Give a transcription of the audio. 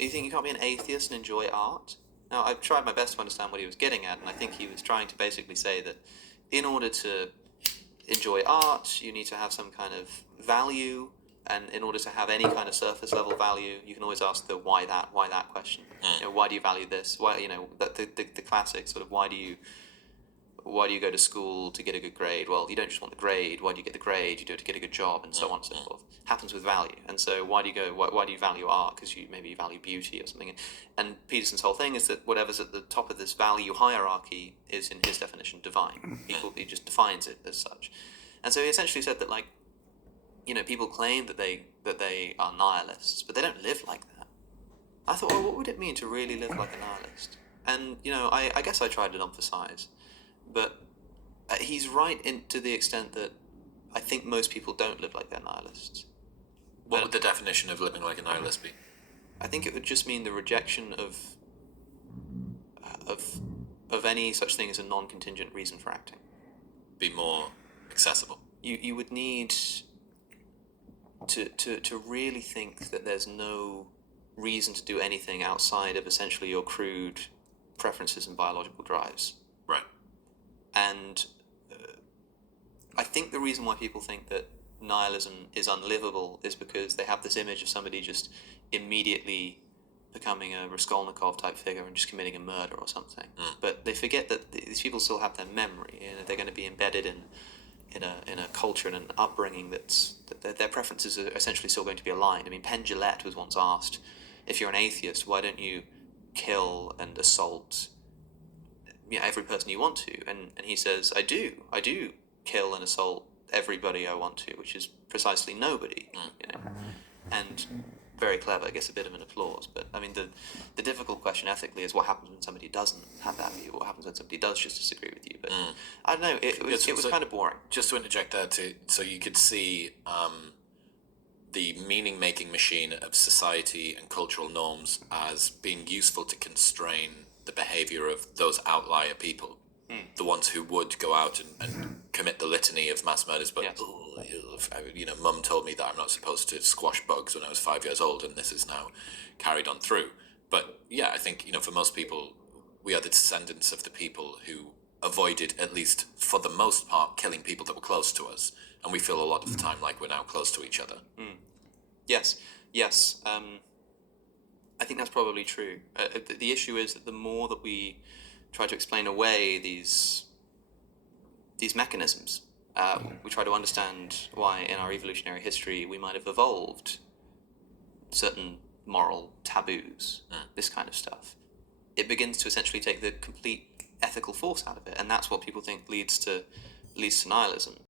You think you can't be an atheist and enjoy art? Now, I've tried my best to understand what he was getting at, and I think he was trying to basically say that in order to enjoy art, you need to have some kind of value, and in order to have any kind of surface level value, you can always ask the why that question. Why do you value this? Why, the classic sort of why do you go to school to get a good grade? Well, you don't just want the grade. Why do you get the grade? You do it to get a good job, and so on and so forth. Happens with value. And so why do you value art? Because maybe you value beauty or something. And Peterson's whole thing is that whatever's at the top of this value hierarchy is, in his definition, divine. He just defines it as such. And so he essentially said that, people claim that they are nihilists, but they don't live like that. I thought, well, what would it mean to really live like a nihilist? And, I guess I tried to emphasize. But he's right to the extent that I think most people don't live like they're nihilists. What would the definition of living like a nihilist be? I think it would just mean the rejection of any such thing as a non-contingent reason for acting. Be more accessible. You would need to really think that there's no reason to do anything outside of essentially your crude preferences and biological drives. Right. And I think the reason why people think that nihilism is unlivable is because they have this image of somebody just immediately becoming a Raskolnikov type figure and just committing a murder or something. But they forget that these people still have their memory, and they're going to be embedded in a culture and an upbringing that their preferences are essentially still going to be aligned. I mean, Penn Jillette was once asked, if you're an atheist, why don't you kill and assault every person you want to? And he says, I do kill and assault everybody I want to, which is precisely nobody. And very clever, I guess a bit of an applause. But I mean, the difficult question ethically is what happens when somebody doesn't have that view. What happens when somebody does just disagree with you? But I don't know. It was kind of boring. Just to interject there too, so you could see the meaning-making machine of society and cultural norms as being useful to constrain the behavior of those outlier people, the ones who would go out and commit the litany of mass murders. But yes. Mum told me that I'm not supposed to squash bugs when I was 5 years old, and this is now carried on through. But yeah, I think for most people, we are the descendants of the people who avoided, at least for the most part, killing people that were close to us, and we feel a lot of the time like we're now close to each other. Yes. I think that's probably true. The issue is that the more that we try to explain away these mechanisms, we try to understand why in our evolutionary history we might have evolved certain moral taboos, this kind of stuff. It begins to essentially take the complete ethical force out of it, and that's what people think leads to nihilism.